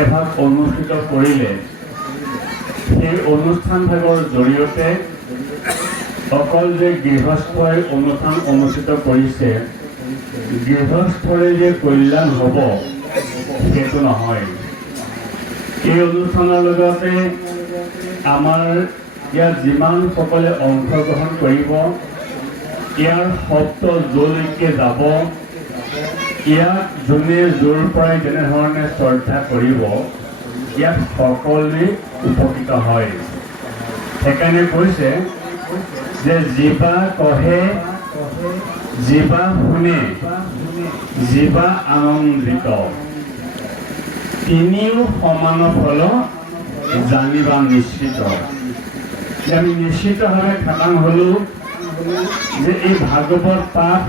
এভাগ অনুষ্ঠিত কৰিলে সেই অনুষ্ঠান ভাগৰ জৰিয়তে অকল যে গৃহস্থই অনুষ্ঠান অনুষ্ঠিত কৰিছে গৃহস্থৰে যে কল্যাণ হ'ব সেইটো নহয়। এই অনুষ্ঠানৰ লগতে আমাৰ ইয়াত যিমান সকলে অংশগ্ৰহণ কৰিব ইয়াৰ শব্দ যলৈকে যাব ইয়াক যোনে য'ৰ পৰাই যেনেধৰণে শ্ৰদ্ধা কৰিব ইয়াত সকলোৱে উপকৃত হয়। সেইকাৰণে কৈছে যে জিবা কহে জিবা শুনে জিবা আনন্দিত তিনিও সমান ফল জানিবা নিশ্চিত। আমি নিশ্চিতভাৱে খাটাং হ'লোঁ যে এই ভাগৱত পাঠ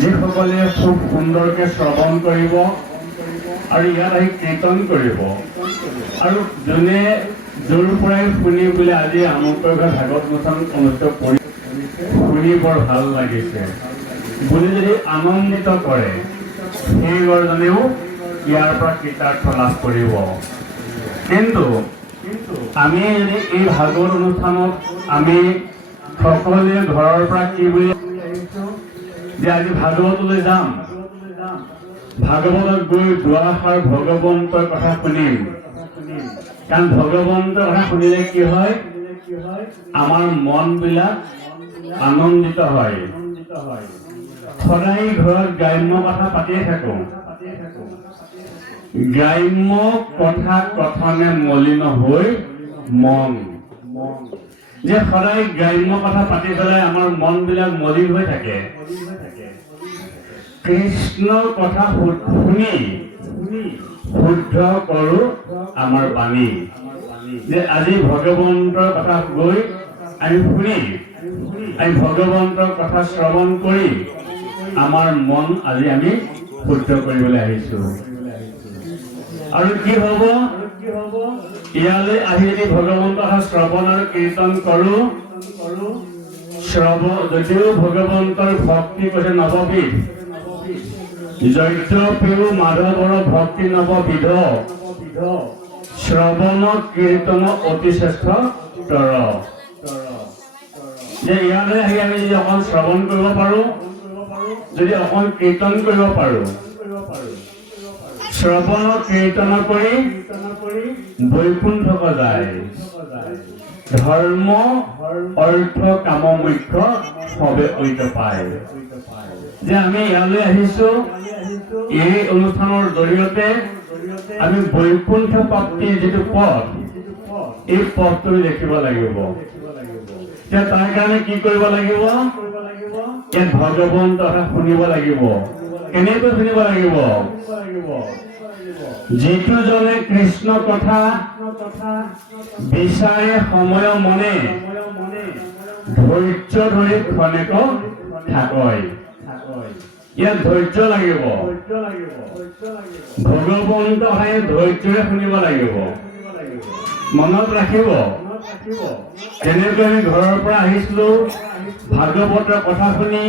যিসকলে খুব সুন্দৰকৈ শ্ৰৱণ কৰিব আৰু ইয়াত আহি কীৰ্তন কৰিব আৰু যোনে য'ৰ পৰাই শুনি বোলে আজি আমুকৰ ঘৰত ভাগৱত অনুষ্ঠান অনুষ্ঠিত কৰি শুনি বৰ ভাল লাগিছে বুলি যদি আনন্দিত কৰে সেইগৰাকীও ইয়াৰ পৰা কৃতাৰ্থ লাভ কৰিব। কিন্তু আমি যদি এই ভাগৱত অনুষ্ঠানত আমি সকলোৱে ঘৰৰ পৰা কি বুলি যে আজি ভাগৱতলৈ যাম ভাগৱতত গৈ দুআষাৰ ভগৱন্তৰ কথা শুনিম কাৰণ ভগৱন্তৰ কথা শুনিলে কি হয় আমাৰ মনবিলাক আনন্দিত হয়। সদায় ঘৰত গ্ৰাম্য কথা পাতিয়ে থাকো গ্ৰাম্য কথা কথনে মলিন হৈ মন যে সদায় গ্ৰাম্য কথা পাতি পেলাই আমাৰ মনবিলাক মলিন হৈ থাকে। কৃষ্ণৰ কথা শুনি শুদ্ধ কৰোঁ আমাৰ বাণী যে আজি ভগৱন্তৰ কথা গৈ আমি শুনি আমি ভগৱন্তৰ কথা শ্ৰৱণ কৰি আমাৰ মন আজি আমি শুদ্ধ কৰিবলৈ আহিছোঁ। আৰু কি হ'ব ইয়ালৈ আহি যদি ভগৱন্তৰ কথা শ্ৰৱণ আৰু কীৰ্তন কৰোঁ যদিও ভগৱন্তৰ ভক্তি কৈছে নৱবিধ যজ্ঞপেয়ো মাধৱৰ ভক্তি নৱবিধ শ্ৰৱণ কীৰ্তন অতি শ্ৰেষ্ঠ তৰ যে ইয়ালৈ আহি আমি যদি অকণ শ্ৰৱণ কৰিব পাৰোঁ যদি অকণ কীৰ্তন কৰিব পাৰোঁ শ্ৰৱণ কীৰ্তন কৰি বৈকুণ্ঠক যায় ধৰ্ম অৰ্থ কাম মুখ্য সবে ঐক্য পায়। যে আমি ইয়ালৈ আহিছোঁ এই অনুষ্ঠানৰ জৰিয়তে আমি বৈকুণ্ঠ প্ৰাপ্তিৰ যিটো পথ এই পথটো দেখিব লাগিব। এতিয়া তাৰ কাৰণে কি কৰিব লাগিব ইয়াত ভগৱন্তৰ কথা শুনিব লাগিব। কেনেকৈ শুনিব লাগিব যিটো জনে কৃষ্ণ কথা বিচাৰে সময় মনে ধৈৰ্য ধৰি ক্ষণেক থাকয়। ইয়াত ধৈৰ্য লাগিব ভগৱন্তৰ ধৈৰ্যৰে শুনিব লাগিব। মনত ৰাখিব যেনেকৈ আমি ঘৰৰ পৰা আহিছিলোঁ ভাগৱতৰ কথা শুনি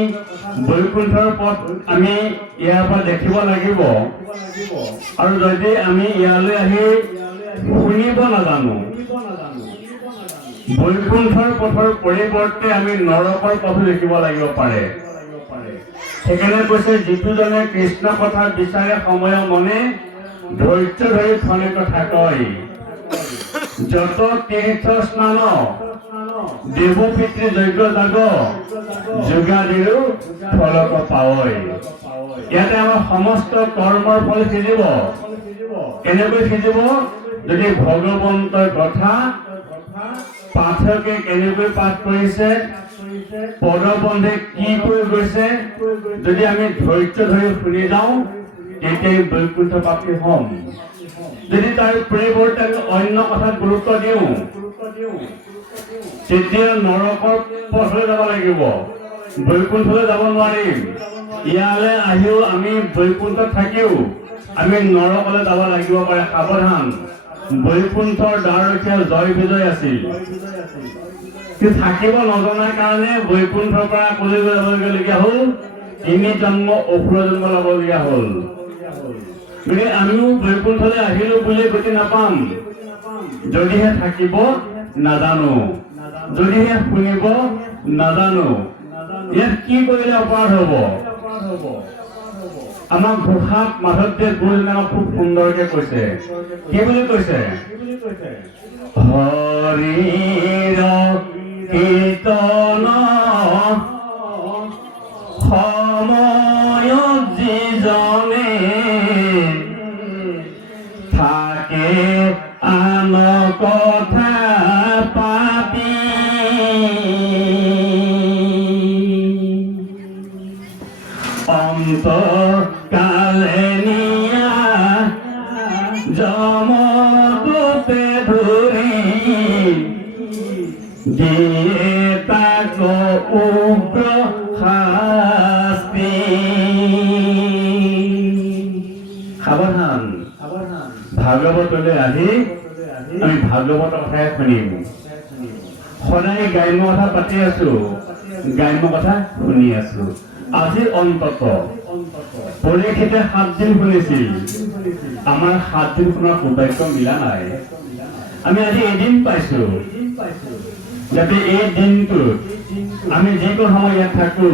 বৈকুণ্ঠৰ পথ আমি ইয়াৰ পৰা দেখিব লাগিব। আৰু যদি আমি ইয়ালৈ আহি শুনিব নাজানো বৈকুণ্ঠৰ পথৰ পৰিৱৰ্তে আমি নৰকৰ পথো দেখিব লাগিব পাৰে। সেইকাৰণে কৈছে যিটো জনে কৃষ্ণ কথা বিচাৰে সময় মনে ধৈৰ্য ধৰি ক্ষণেক থাকয় যত তীৰ্থ স্নান দেৱ পিতৃ যজ্ঞ যাগ যোগাদিৰো ফলক পাৱই। ইয়াতে আমাৰ সমস্ত কৰ্মৰ ফল সিজিব। কেনেকৈ সিজিব যদি ভগৱন্তৰ কথা পাঠকে কেনেকৈ পাঠ কৰিছে পদবন্ধে কি কৈ গৈছে যদি আমি ধৈৰ্য ধৰি শুনি যাওঁ তেতিয়াই বৈকুণ্ঠ প্ৰাপ্তি হ'ম। যদি তাৰ পৰিৱৰ্তে আমি অন্য কথাত গুৰুত্ব দিওঁ তেতিয়া নৰকৰ পথলৈ যাব লাগিব বৈকুণ্ঠলৈ যাব নোৱাৰিম। ইয়ালৈ আহিও আমি বৈকুণ্ঠত থাকিও আমি নৰকলৈ যাব লাগিব পাৰে। সাৱধান বৈকুণ্ঠৰ দ্বাৰৰখীয়া জয় বিজয় আছিল থাকিব নজনাৰ কাৰণে বৈকুণ্ঠৰ পৰা কলৈ যাবলগীয়া হ'ল তিনি জন্ম অসুৰ জন্ম ল'বলগীয়া হ'ল। গতিকে আমিও বৈকুণ্ঠলৈ আহিলো বুলি গতি নাপাম যদিহে থাকিব নাজানো, যদিহে শুনিব নাজানো। ইয়াত কি কৰিলে অপৰাধ হ'ব? আমাক ঘোষাত মাধৱদেৱ গুৰুজনে আমাক খুব সুন্দৰকে কৈছে। কি বুলি কৈছে? হৰিৰ কীৰ্তন সময়ত যিজনে থাকে আন কথা পাতি, অন্তকালে নিয়া যমদূতে ধৰি দিয়ে তাক উগ্ৰ শাস্তি। সাৱধান, ভাগৱতলৈ আহি আমি ভাগৱতৰ কথাই শুনিম। সদায় গ্ৰাম্য কথা পাতি আছো, গ্ৰাম্য কথা শুনি আছো। আজি অন্তত পৰীক্ষিতে 7 দিন শুনিছিল, আমাৰ 7 দিন শুনাৰ সৌভাগ্য মিলা নাই। আমি আজি এদিন পাইছো, যাতে এই দিনটোত আমি যিকোনো সময় ইয়াত থাকো,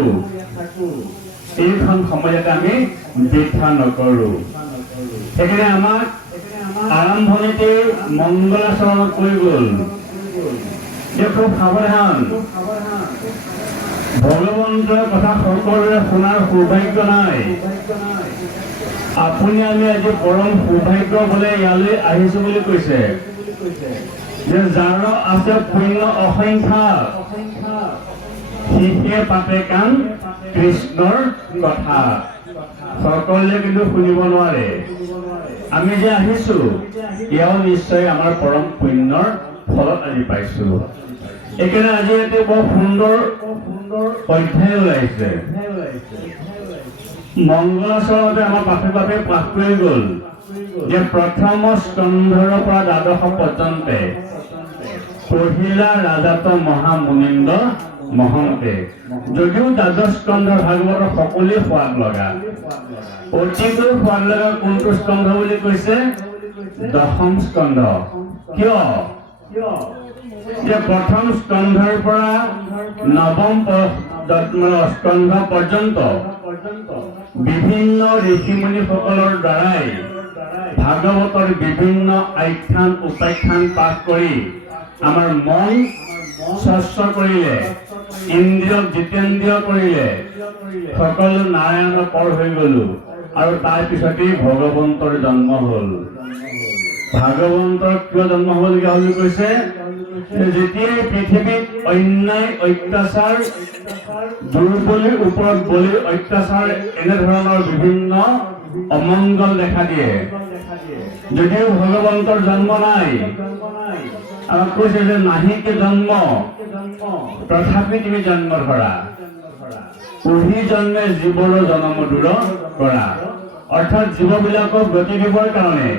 এইখন সময় যাতে আমি বৃথা নকৰো। সেইকাৰণে আমাক আৰম্ভণিতে মংগলাচৰণ কৰি গ'ল যে খুব সাৱধান, ভগৱন্তৰ কথা সকলোৰে শুনাৰ সৌভাগ্য নাই। আপুনি আমি আজি পৰম সৌভাগ্য বোলে ইয়ালৈ আহিছো বুলি কৈছে যে যাৰ আছে পুণ্য অসংখ্যাত সিহে পাতে কাণ কৃষ্ণৰ কথা। সকলোৱে কিন্তু শুনিব নোৱাৰে। আমি যে আহিছো এয়াও নিশ্চয় আমাৰ পৰম পুণ্যৰ ফলত আজি পাইছো। এইকাৰণে আজি ইয়াতে বৰ সুন্দৰ অধ্যায় ওলাইছে। মংগলাচৰণতে আমাৰ পাঠে পাঠে পাঠ কৰি গ'ল যে প্ৰথম স্কন্ধৰ পৰা দ্বাদশ পৰ্যন্ত পঢ়িলা ৰাজাত মহামুনিন্দ মহন্তে। যদিও দ্বাদশ স্কন্ধ ভাগৱতৰ সকলোৱে সোৱাদ লগা, অতিকৈ সোৱাদ লগা কোনটো স্কন্ধ বুলি কৈছে? দশম স্কন্ধ। কিয়? যে প্ৰথম স্কন্ধৰ পৰা নৱম স্কন্ধ পৰ্যন্ত বিভিন্ন ঋষিমুনিসকলৰ দ্বাৰাই ভাগৱতৰ বিভিন্ন আখ্যান উপাখ্যান পাঠ কৰি আমাৰ মন স্বচ্ছ কৰিলে, ইন্দ্ৰিয়ক জিতেন্দ্ৰিয় কৰিলে, সকলো নাৰায়ণৰ পৰ হৈ গলো আৰু তাৰ পিছতেই ভগৱন্তৰ জন্ম হ'ল। ভাগৱন্তৰ কিয় জন্ম হ'বলগীয়া বুলি কৈছে? যেতিয়াই পৃথিৱীত অন্যায় অত্যাচাৰ, দুৰ্বলীৰ ওপৰত বলিৰ অত্যাচাৰ, এনেধৰণৰ বিভিন্ন অমংগল দেখা দিয়ে, যদিও ভগৱন্তৰ জন্ম নাই, আমাক কৈছে যে নাহিকে জন্ম তথাপি তুমি জন্ম ধৰা, পুহি জন্মে জীৱৰ জন্ম দূৰ কৰা। অৰ্থাৎ জীৱবিলাকক গতি দিবৰ কাৰণে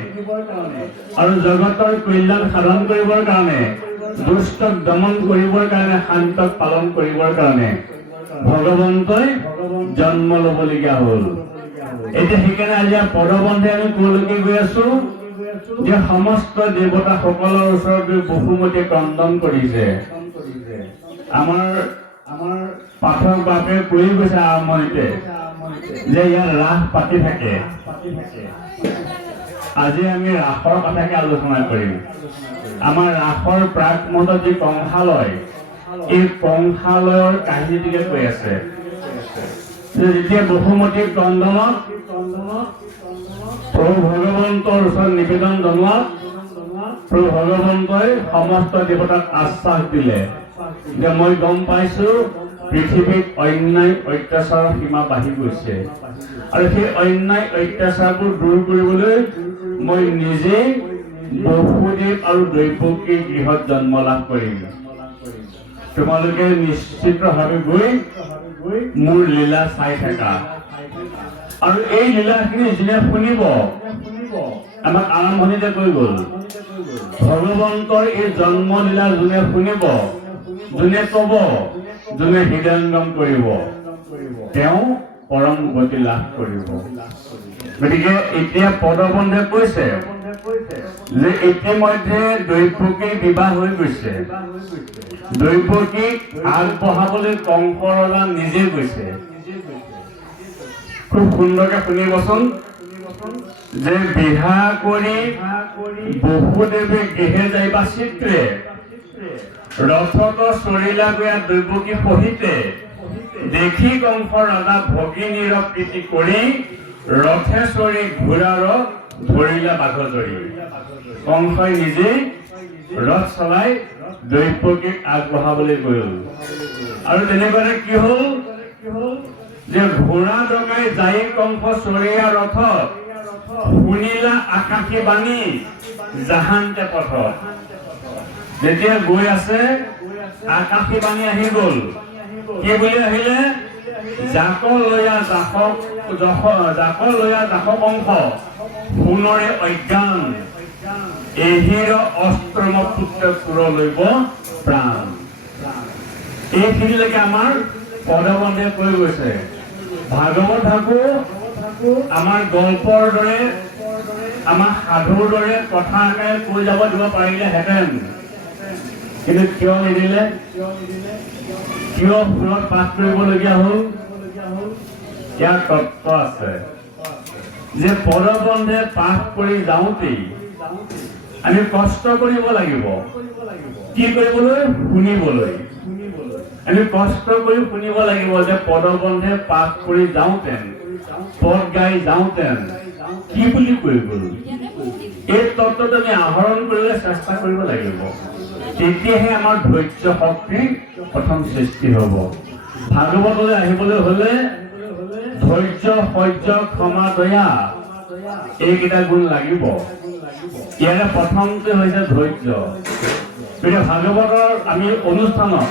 আৰু জগতৰ কল্যাণ সাধন কৰিবৰ কাৰণে, দুষ্টক দমন কৰিবৰ কাৰণে, শান্তক পালন কৰিবৰ কাৰণে ভগৱন্তই জন্ম ল'বলগীয়া হ'ল। এতিয়া সেইকাৰণে আজি পদবন্ধে আমি কলৈকে গৈ আছো যে সমস্ত দেৱতাসকলৰ ওচৰত গৈ বসুমতী ক্ৰন্দন কৰিছে। আমাৰ পাঠক বাপে কৈ গৈছে আৰম্ভণিতে যে ইয়াত ৰাস পাতি থাকে। আজি আমি ৰাসৰ কথাকে আলোচনা কৰিম। আমাৰ ৰাসৰ প্ৰাক মুহূৰ্তত যি কংসালয়, এই কংসালয়ৰ কাহিনীটিকে কৈ আছে। যেতিয়া বসুমতী ক্ৰন্দনত প্ৰভু ভগৱন্তৰ ওচৰত নিবেদন জনোৱাত প্ৰভু ভগৱন্তই সমস্ত দেৱতাক আশ্বাস দিলে যে মই গম পাইছো পৃথিৱীত অন্যায় অত্যাচাৰৰ সীমা বাঢ়ি গৈছে আৰু সেই অন্যায় অত্যাচাৰবোৰ দূৰ কৰিবলৈ মই নিজে বসুদেৱ আৰু দৈৱকীৰ গৃহত জন্ম লাভ কৰিম। তোমালোকে নিশ্চিতভাৱে গৈ মোৰ লীলা চাই থাকা। আৰু এই লীলাখিনি যোনে শুনিব, আমাক আৰম্ভণিতে কৈ গ'ল ভগৱন্তৰ এই জন্ম লীলা যোনে শুনিব, যোনে কব, যোনে হৃদয়ংগম কৰিব, তেওঁ পৰম গতি লাভ কৰিব। গতিকে এতিয়া পদবন্ধে কৈছে যে ইতিমধ্যে দৈৱকীৰ বিবাহ হৈ গৈছে। দৈৱকীক আগবঢ়াবলৈ কংস ৰজা নিজে গৈছে। খুব সুন্দৰকে শুনিবচোন যে বিহা কৰি বহুদেৱে গৃহে যাইবা চিত্ৰে ৰথত চৰিলা গয়া দৈৱকী সহিতে দেখি কংস ৰজা ভগিনীৰ প্ৰীতি কৰি ৰথে চৰি ঘোঁৰাৰ ধৰিলা বাঘ জৰি। কংসই নিজেই ৰথ চলাই দৈৱকীক আগবঢ়াবলৈ গ'ল। আৰু তেনেকুৱাতে কি হ'ল যে ঘোঁৰা ডকাই যাই কংস চৰিয়া ৰথত শুনিলা আকাশী বাণী জাহান্তে পথত। যেতিয়া গৈ আছে আকাশী বাণী আহি গ'ল। কি বুলি আহিলে? জাক লয়া জাক কংস সোণৰে অজ্ঞান এহিৰ অস্ত্ৰম পুত্ৰ চুৰ লইব প্ৰাণ। এইখিনিলৈকে আমাৰ পদবন্ধে কৈ গৈছে। ভাগৱত ঠাকুৰ আমাৰ গল্পৰ দৰে আমাৰ সাধুৰ দৰে কথা আকাৰে কৈ যাব দিব পাৰিলেহেঁতেন, কিন্তু কিয় নিদিলে? কিয় সুৰত পাঠ কৰিবলগীয়া হ'ল? ইয়াৰ তত্ত্ব আছে যে পদবন্ধে পাঠ কৰি যাওঁতেই আমি কষ্ট কৰিব লাগিব। কি কৰিবলৈ? শুনিবলৈ। আমি কষ্ট কৰি শুনিব লাগিব যে পদবন্ধে পাঠ কৰি যাওঁতেন, পদ গাই যাওঁতেন কি বুলি কৈ গ'ল। এই তত্ত্বটো আমি আহৰণ কৰিবলৈ চেষ্টা কৰিব লাগিব। তেতিয়াহে আমাৰ ধৈৰ্য শক্তি প্ৰথম সৃষ্টি হ'ব। ভাগৱতলৈ আহিবলৈ হ'লে ধৈৰ্য, সহ্য, ক্ষমা, দয়া এইকেইটা গুণ লাগিব। ইয়াৰে প্ৰথমটো হৈছে ধৈৰ্য। গতিকে ভাগৱতৰ আমি অনুষ্ঠানত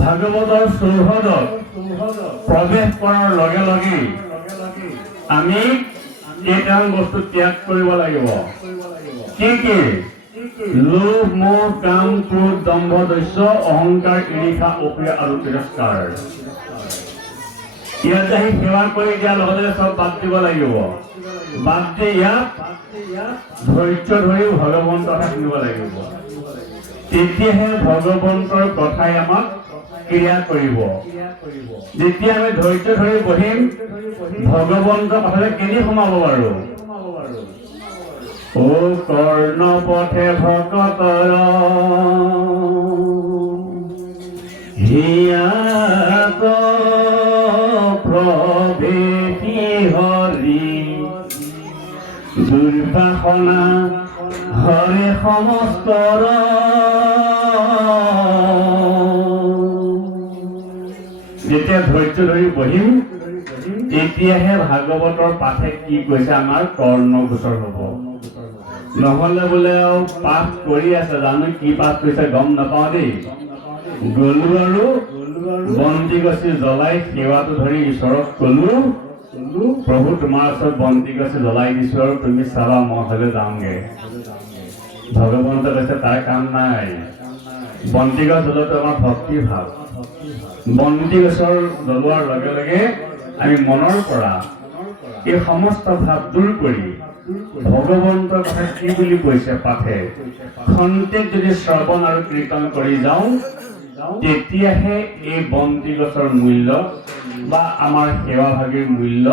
ভাগৱতৰ চৌহদত প্ৰৱেশ কৰাৰ লগে লগে আমি কেইটামান বস্তু ত্যাগ কৰিব লাগিব। কি কি? লোভ, মোহ, কাম, ক্ৰোধ, দম্ভ, দস্য, অহংকাৰ, ঈৰ্ষা, অপ্ৰিয় আৰু তিৰস্কাৰ। ইয়াত আহি সেৱা কৰি দিয়াৰ লগে লগে চব বাদ দিব লাগিব। বাদ দি ইয়াত ধৈৰ্য ধৰি ভগৱন্তৰ কথা শুনিব লাগিব। তেতিয়াহে ভগৱন্তৰ কথাই আমাক ক্ৰিয়া কৰিব। যেতিয়া আমি ধৈৰ্য ধৰি বহিম ভগৱন্তৰ কথালৈ কেনি সোমাব বাৰু? ও কৰ্ণ পথে ভকতৰ হিয়াত প্ৰৱেশী হৰি দুৰ্বাসনা হৰে সমস্তৰ। যেতিয়া ধৈৰ্য ধৰি বহিম তেতিয়াহে ভাগৱতৰ পাঠে কি কৈছে আমাৰ কৰ্ণগোচৰ হ'ব। নহ'লে বোলে আৰু পাঠ কৰি আছে, জানো কি পাঠ কৰিছে গম নাপাওঁ দেই। গ'লো আৰু বন্তি গছি জ্বলাই সেৱাটো ধৰি ঈশ্বৰক ক'লো, প্ৰভু তোমাৰ ওচৰত বন্তি গছি জ্বলাই দিছো আৰু তুমি চাবা, মই হ'লে যাওঁগে। ভগৱন্ত কৈছে তাৰ কাম নাই। বন্তি গছ জ্বলোৱাটো আমাৰ ভক্তি ভাৱ। বন্তি গছৰ জ্বলোৱাৰ লগে লগে আমি মনৰ পৰা এই সমস্ত ভাৱ দূৰ কৰি ভগৱন্তৰ কথা কি বুলি কৈছে পাঠে খন্তেক যদি শ্ৰৱণ আৰু কীৰ্তন কৰি যাওঁ তেতিয়াহে এই বন্তি গছৰ মূল্য বা আমাৰ সেৱাভাগীৰ মূল্য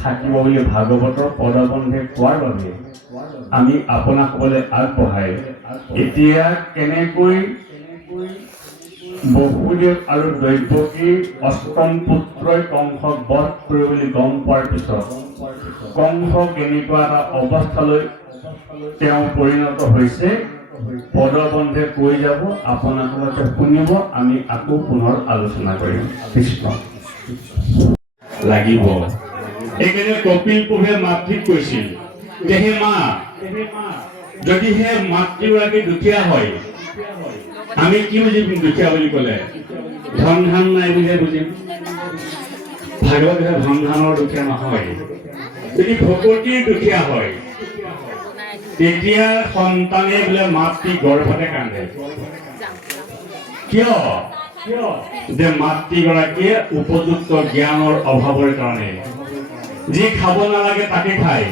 থাকিব বুলি ভাগৱতৰ পদবন্ধে কোৱাৰ বাবে আমি আপোনাক ক'বলৈ আগবঢ়াই এতিয়া কেনেকৈ বসুদেৱ আৰু দৈৱকীৰ অষ্টম পুত্ৰই কংসক বধ কৰিব বুলি গম পোৱাৰ পিছত কংস কেনেকুৱা এটা অৱস্থালৈ তেওঁ পৰিণত হৈছে পদবন্ধে কৈ যাব, আপোনালোকে শুনিব, আমি আকৌ পুনৰ আলোচনা কৰিম। কৃষ্ণ লাগিব। এইকাৰণে কপিল প্ৰভুৱে মাতৃক কৈছিল যে হে মা, যদিহে মাতৃগৰাকী দুখীয়া হয় আমি কি বুজিম? দুখীয়া বুলি ক'লে ধন ধান নাই বুলিহে বুজিম। ভাগৱত ধন ধানৰ দুখীয়া নহয়। যদি ভকতিৰ দুখীয়া হয় তেতিয়া সন্তানে বোলে মাতৃ গৰ্ভতে কান্দে। কিয়? যে মাতৃগৰাকীয়ে উপযুক্ত জ্ঞানৰ অভাৱৰ কাৰণে যি খাব নালাগে তাকে খায়,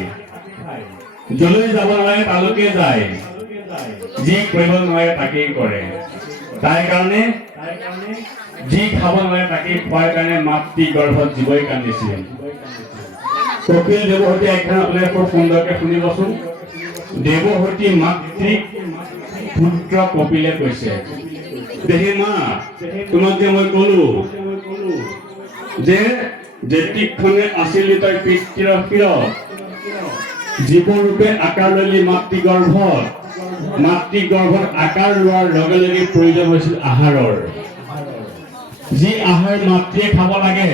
যলৈ যাব নালাগে তালৈকে যায়, যি কৰিব নালাগে তাকেই কৰে। তাৰ কাৰণে যি খাব নালাগে তাকেই খোৱাৰ কাৰণে মাতৃ গৰ্ভত জীৱই কান্দিছিল। কপিল দেৱহতী একখান আপোনালোকে খুব সুন্দৰকে শুনিবচোন। দেৱহতী মাতৃক পুত্ৰ কপিলে কৈছে, দেহি মা, তোমাক যে মই কলো যে যেতিকখনে আছিলি তই পিতৃৰ শিৰত, জীৱৰূপে আকাৰ ললি মাতৃগৰ্ভত, মাতৃগৰ্ভত আকাৰ লোৱাৰ লগে লগে প্ৰয়োজন হৈছিল আহাৰৰ। যি আহাৰ মাতৃয়ে খাব লাগে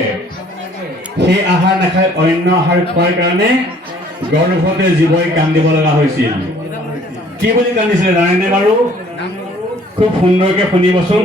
সেই আহাৰ নাখাই অন্য আহাৰ খোৱাৰ কাৰণে গৰ্ভতে জীৱই কান্দিব লগা হৈছিল। কি বুলি কান্দিছিলে জানেনে বাৰু? খুব সুন্দৰকে শুনিবচোন।